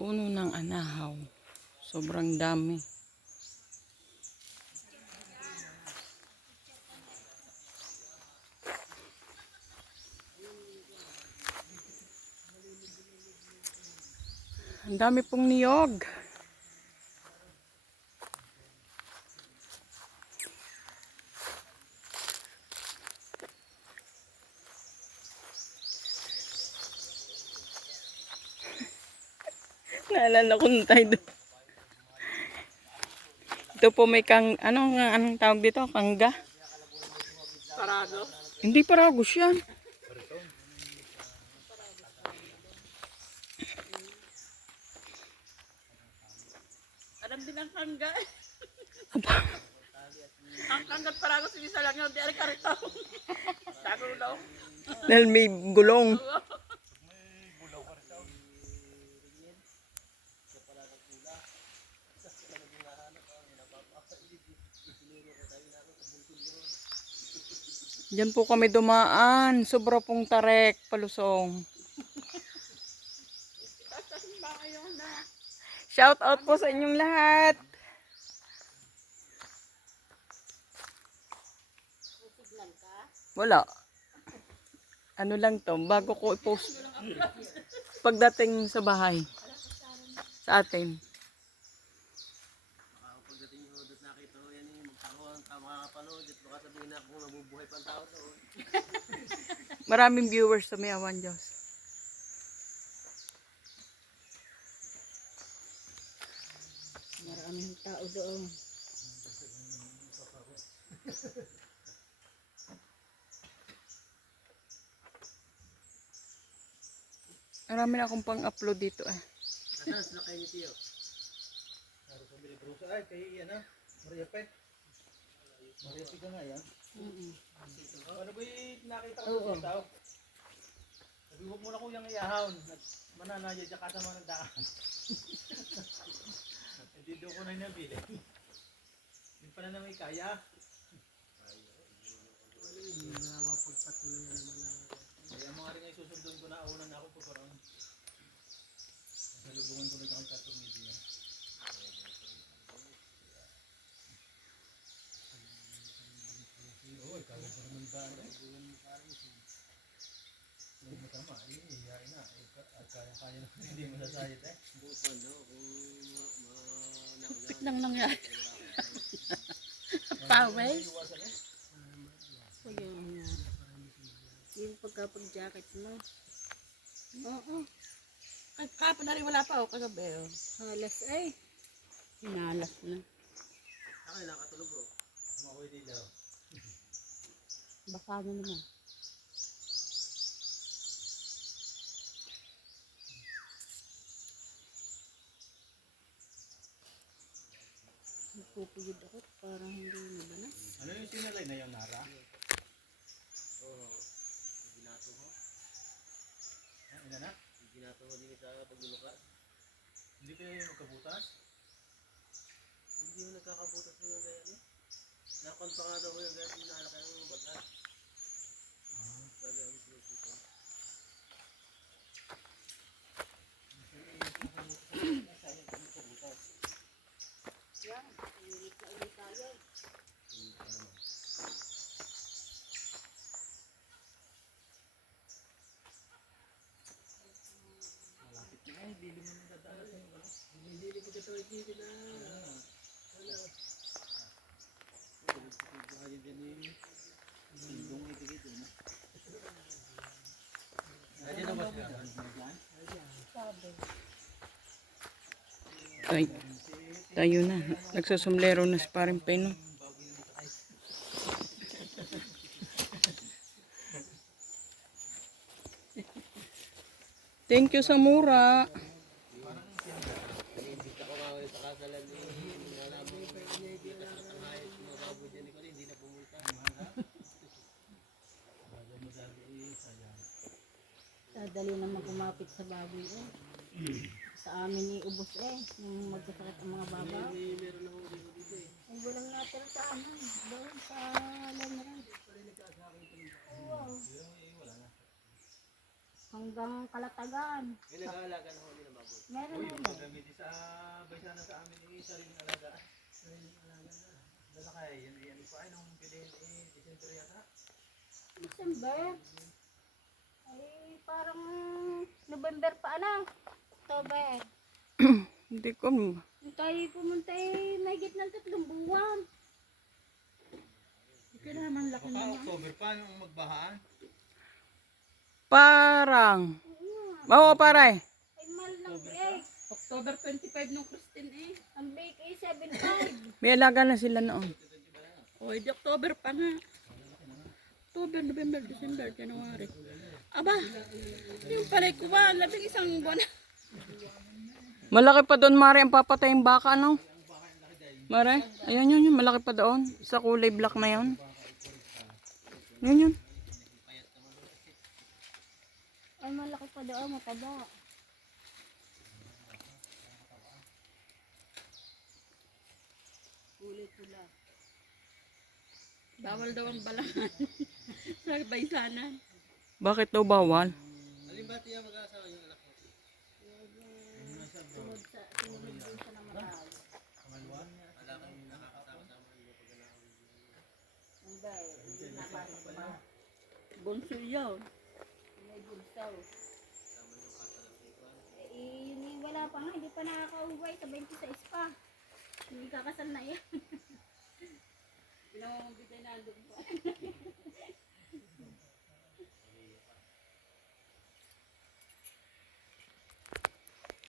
Puno ng anahaw. Sobrang dami. Ang dami pong niyog. Naalala ko nung tayo doon. Ito po may anong tawag dito? Kangga? Paragos? Hindi paragos yan. Alam din ang kangga. Aba, Ang kanggat paragos yung isa lang yun. Di ari karito. Dagulaw. dahil may gulong. Diyan po kami dumaan. Sobra pong tarek, palusong. Shout out po sa inyong lahat. Wala. Ano lang to, bago ko i-post pagdating sa bahay. Sa atin. Pagdating nyo doon nakita ko yan eh, magtako ang makakapanood at baka sabihin na kung nabubuhay pa ang tao doon. Maraming viewers sa may awan Diyos. Maraming tao doon. Marami na akong pang-upload dito eh. Nasaan sila kayo ni Tio? Harus pembeli berusaha ay kay yan ah. Maria Pet. Maria Pet nga yan. Ano ba nakita ko sa tao? Sabi huwag mo na kuyang iahon. Mananaya dyan kasama ng daan. Hindi doon ko na nabili. Yung pala na may kaya. Kaya mga rin ay susundon ko na unang ako po parang salubungan ko na kang katong media. Oo, ikaw sa naman daan eh. Hindi mo tama, iyayain na. Kaya na hindi mo sasayit eh. Bukan no, kung Pit lang nangyari. Pawes? Pag yung pagkapag-jacket mo. Oo. Ay, kapon na rin wala pa o kagabi o. Halas ay. Hinalas na. akin nakatulog bro. Makoy dilaw. Baka na naman. Nagpupuyod ako para hindi nabanas. Ano yung sinalay na yung Nara? Oo, ginato ko. Ano na? Ginato ko din sa paglulukas. Hindi kayo yung magkabutas? Hindi mo nagkakabutas mo yung gaya eh. Nakon pa nga daw ko yung gaya yung nalaki ang bagat. Sabi ang sinusuko. Yan, ulit na ulit tayo. Malapit na eh, dili mo nang dadaan sa yung ano. Dili ko dito dito na. Ano? Buhay din eh. Sindong itigit eh. Nandiyan na ba siya? Sabi. Tayo na. Nagsusumlero na si Paring Peno. Thank you sa mura. Kita ko nga ulit sa kasalan ni nalaman ko hindi ka sa tanghayan mga baboy dyan ni hindi na pumulta. Dali naman kumapit sa baboy eh. Sa amin ni ubos eh. Nung magkasakit ang mga babaw. Meron akong dito eh. Ay walang natira sa amin. Doon sa Lemran. Oo. Hanggang Kalatagan. May nag-aalaga na ho nila Meron na. Gamitin sa baysana sa amin sariling alaga. Sariling alaga na. Dala kaya yan ko ay nung piliin December yata. December. Ay, parang November pa ano? October. Hindi ko. Nung tayo pumunta may gitna ng 3 buwan. Hindi ka naman laki Baka naman. October pa yung magbahaan. Parang. Oo, pare. Ay, mahal ng bake. October 25 nung Christine eh. Ang bake ay 7.5. May alaga na sila noon. O, di October pa nga. October, November, December, January. Aba, yung palay ko ba, 11 buwan na. Malaki pa doon, Mare, ang papatayang baka, no? Mare, ayan yun, malaki pa doon. Sa kulay black na yun. Yun. Ay, malaki pa doon, mataba. Bawal daw ang balangan. Sa baysanan. Bakit daw bawal? Alin ba tiya mag-aasawa yung anak mo? Sunod din sa namatay. Wala kang nakakasama-sama yung mga pag-alaman. Hindi nakarin pa. Bunso yun. May bulsaw. Yun wala pa nga, hindi pa nakaka-uwi sa 26 pa. Hindi kakasal na yan. Pinamamagitay na doon pa.